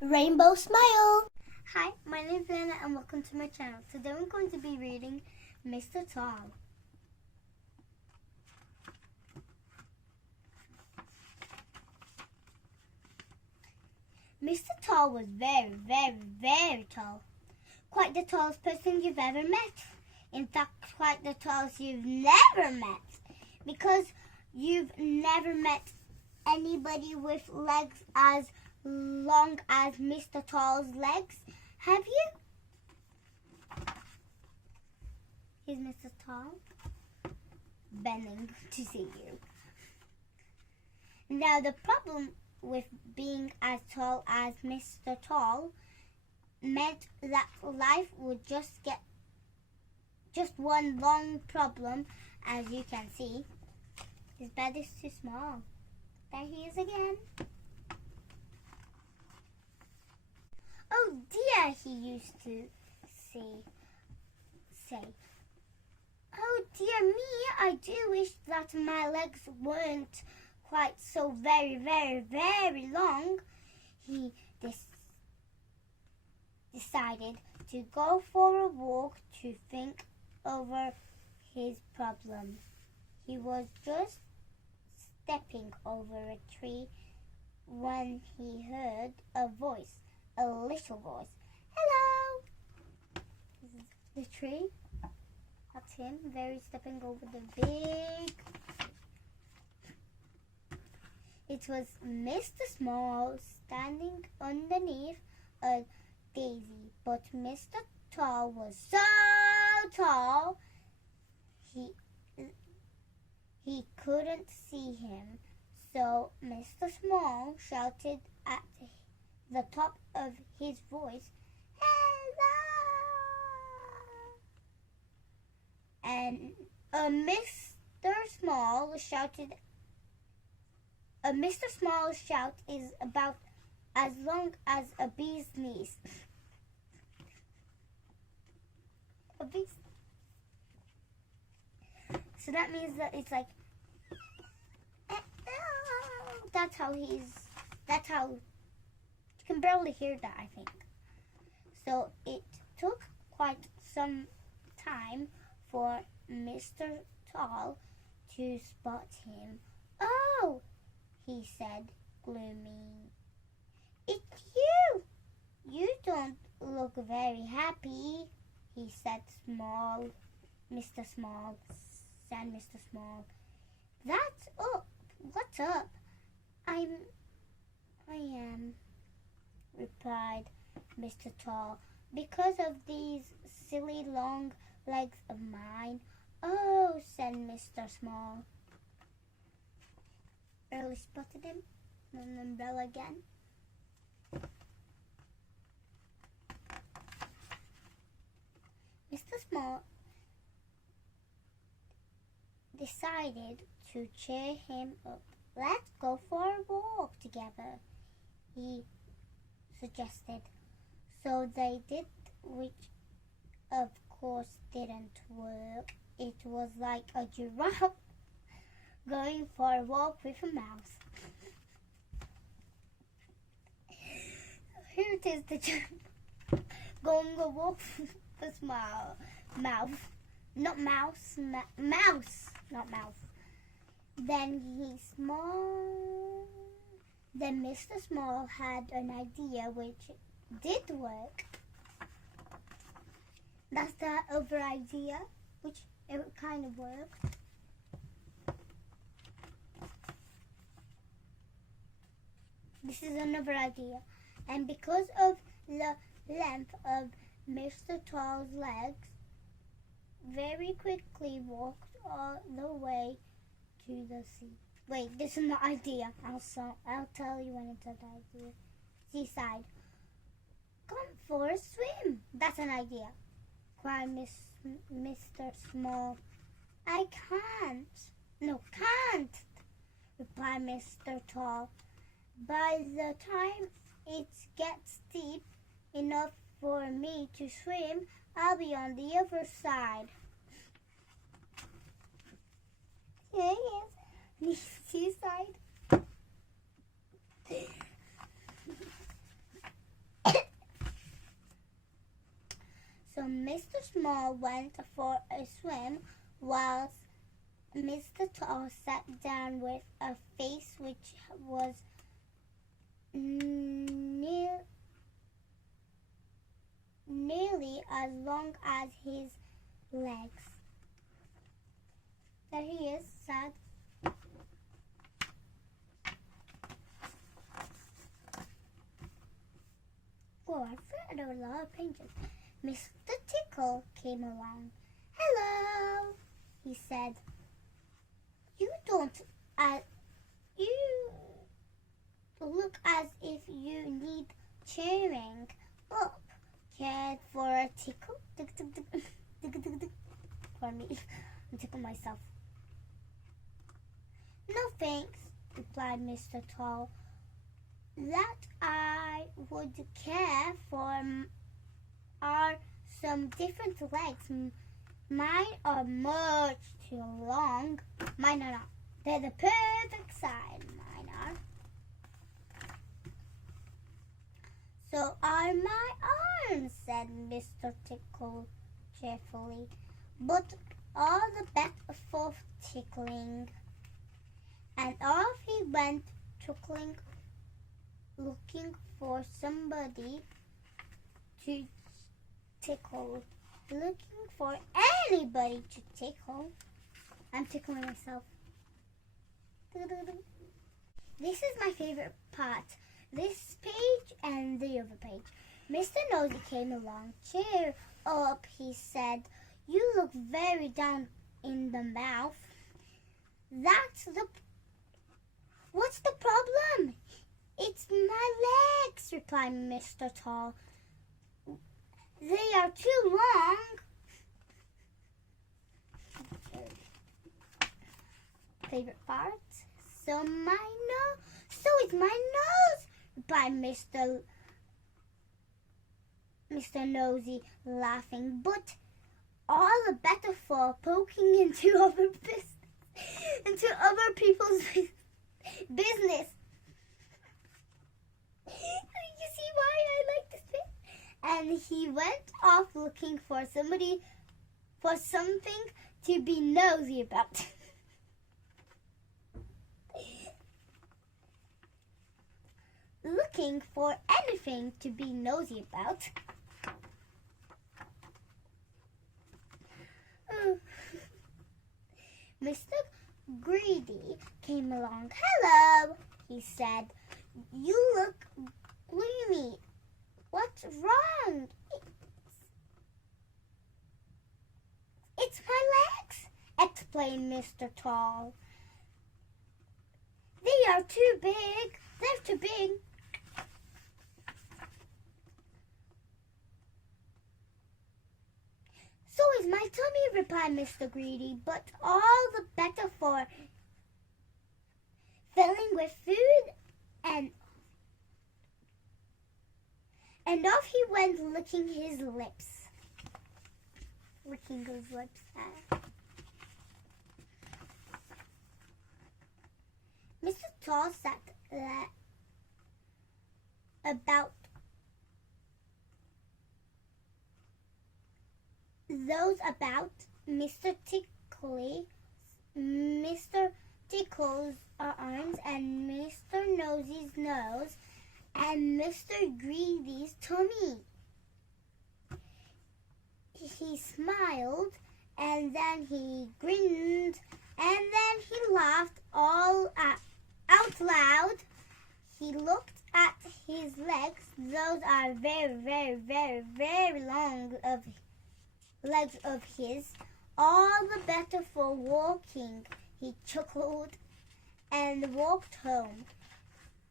Rainbow Smile! Hi, my name is Briana and welcome to my channel. Today I'm going to be reading Mr. Tall. Mr. Tall was very tall. Quite the tallest person you've ever met. In fact, quite the tallest you've never met. Because you've never met anybody with legs as long as Mr. Tall's legs, have you? Here's Mr. Tall bending to see you. Now the problem with being as tall as Mr. Tall meant that life would just get one long problem. As you can see, his bed is too small. There he is again. Oh dear, he used to say. Oh dear me, I do wish that my legs weren't quite so very long. He decided to go for a walk to think over his problem. He was just stepping over a tree when he heard a voice. A little voice. Hello! The tree. That's him. Stepping over the big. It was Mr. Small standing underneath a daisy. But Mr. Tall was so tall he couldn't see him. So Mr. Small shouted at the top of his voice, hello! And Mr. Small's shout is about as long as a bee's knees. So that means that it's like, that's how you can barely hear that, I think. So it took quite some time for Mr. Tall to spot him. Oh, he said, gloomy. It's you. You don't look very happy, he said, Mr. Small. That's up. What's up? I am, replied Mr. Tall, because of these silly long legs of mine. Oh, said Mr. Small. Early spotted him. An umbrella again. Mr. Small decided to cheer him up. Let's go for a walk together, he suggested. So they did, which of course didn't work. It was like a giraffe going for a walk with a mouse. Here it is, the giraffe going a walk with a mouse. Not mouse, mouse, not mouse. Then Mr. Small had an idea which did work. That's the other idea, which it kind of worked. This is another idea. And because of the length of Mr. Tall's legs, very quickly walked all the way to the sea. Wait, this is the idea. I'll tell you when it's an idea. Seaside. Come for a swim. That's an idea, cried Mr. Small. I can't. No, can't, replied Mr. Tall. By the time it gets deep enough for me to swim, I'll be on the other side. Here he is, the seaside. Mr. Small went for a swim whilst Mr. Tall sat down with a face which was nearly as long as his legs. There he is, sad. Oh, I've read a lot of pages. Mr. Tickle came along. Hello, he said. You look as if you need cheering up. Cared for a tickle? Pardon me, I'm tickling myself. No thanks, replied Mr. Tall. That I would care for are some different legs. Mine are much too long. Mine are not. They're the perfect size. Mine are. So are my arms, said Mr. Tickle cheerfully. But all the better for tickling. And off he went, chuckling, looking for somebody to tickle. Looking for anybody to tickle. I'm tickling myself. This is my favorite part. This page and the other page. Mr. Nosy came along. Cheer up, he said. You look very down in the mouth. What's the problem? It's my legs, replied Mr. Tall. They are too long. Favorite part? So is my nose, replied Mr. Nosy, laughing. But all the better for poking into other people's business. You see why I like this bit? And he went off looking for something to be nosy about. Looking for anything to be nosy about. Mr. Greedy came along. Hello, he said. You look gloomy. What's wrong? It's my legs, explained Mr. Tall. They are too big. They're too big. So is my tummy, replied Mr. Greedy, but all the better for filling with food and off he went licking his lips. Licking his lips. Mr. Tall sat about those about Mr. Tickle's arms and Mr. Nosy's nose and Mr. Greedy's tummy. He smiled and then he grinned and then he laughed all out loud. He looked at his legs. Those are very, very, very, very long legs of his. All the better for walking. He chuckled and walked home.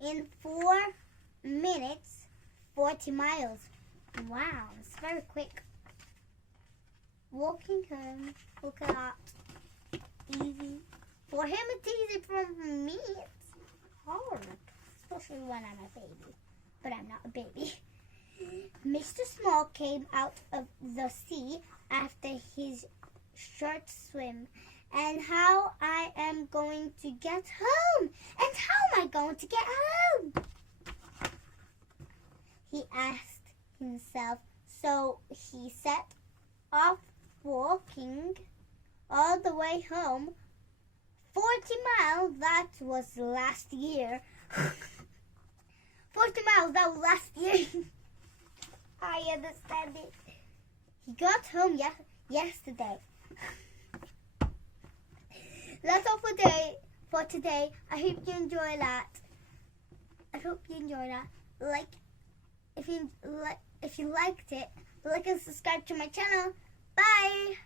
In 4 minutes, 40 miles. Wow, it's very quick. Walking home, look at that. Easy. For him it's easy, for me it's hard. Especially when I'm a baby. But I'm not a baby. Mr. Small came out of the sea after his short swim. And how I am going to get home? And how am I going to get home? He asked himself. So he set off walking all the way home. 40 miles, that was last year. 40 miles, that was last year. I understand it. He got home yesterday. That's all for today. I hope you enjoy that. If you liked it, like and subscribe to my channel. Bye.